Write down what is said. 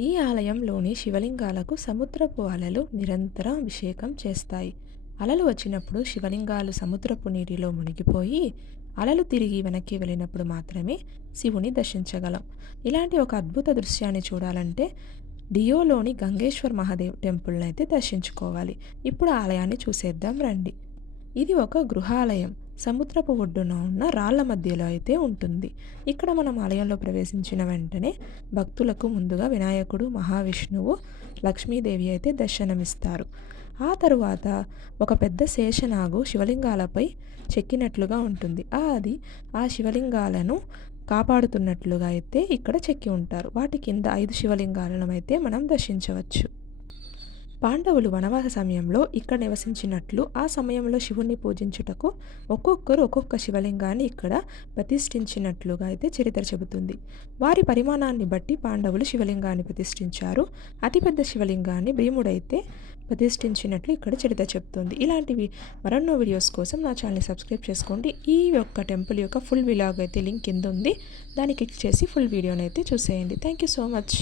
ఈ ఆలయంలోని శివలింగాలకు సముద్రపు అలలు నిరంతరం అభిషేకం చేస్తాయి. అలలు వచ్చినప్పుడు శివలింగాలు సముద్రపు నీటిలో మునిగిపోయి అలలు తిరిగి వెనక్కి వెళ్ళినప్పుడు మాత్రమే శివుని దర్శించగలం. ఇలాంటి ఒక అద్భుత దృశ్యాన్ని చూడాలంటే డియోలోని గంగేశ్వర్ మహాదేవ్ టెంపుల్ని అయితే దర్శించుకోవాలి. ఇప్పుడు ఆలయాన్ని చూసేద్దాం రండి. ఇది ఒక గృహాలయం. సముద్రపు ఒడ్డున ఉన్న రాళ్ళ మధ్యలో అయితే ఉంటుంది. ఇక్కడ మనం ఆలయంలో ప్రవేశించిన వెంటనే భక్తులకు ముందుగా వినాయకుడు మహావిష్ణువు లక్ష్మీదేవి అయితే దర్శనమిస్తారు. ఆ తరువాత ఒక పెద్ద శేషనాగు శివలింగాలపై చెక్కినట్లుగా ఉంటుంది. ఆ అది ఆ శివలింగాలను కాపాడుతున్నట్లుగా అయితే ఇక్కడ చెక్కి ఉంటారు. వాటి కింద ఐదు శివలింగాలను అయితే మనం దర్శించవచ్చు. పాండవులు వనవాస సమయంలో ఇక్కడ నివసించినట్లు ఆ సమయంలో శివుణ్ణి పూజించుటకు ఒక్కొక్కరు ఒక్కొక్క శివలింగాన్ని ఇక్కడ ప్రతిష్ఠించినట్లుగా అయితే చరిత్ర చెబుతుంది. వారి పరిమాణాన్ని బట్టి పాండవులు శివలింగాన్ని ప్రతిష్ఠించారు. అతిపెద్ద శివలింగాన్ని భీముడైతే ప్రతిష్ఠించినట్లు ఇక్కడ చరిత్ర చెప్తుంది ఇలాంటివి మరెన్నో వీడియోస్ కోసం నా ఛానల్ని సబ్స్క్రైబ్ చేసుకోండి. ఈ యొక్క టెంపుల్ యొక్క ఫుల్ విలాగ్ అయితే లింక్ కింద ఉంది. దాన్ని క్లిక్ చేసి ఫుల్ వీడియోని అయితే చూసేయండి. Thank you so much.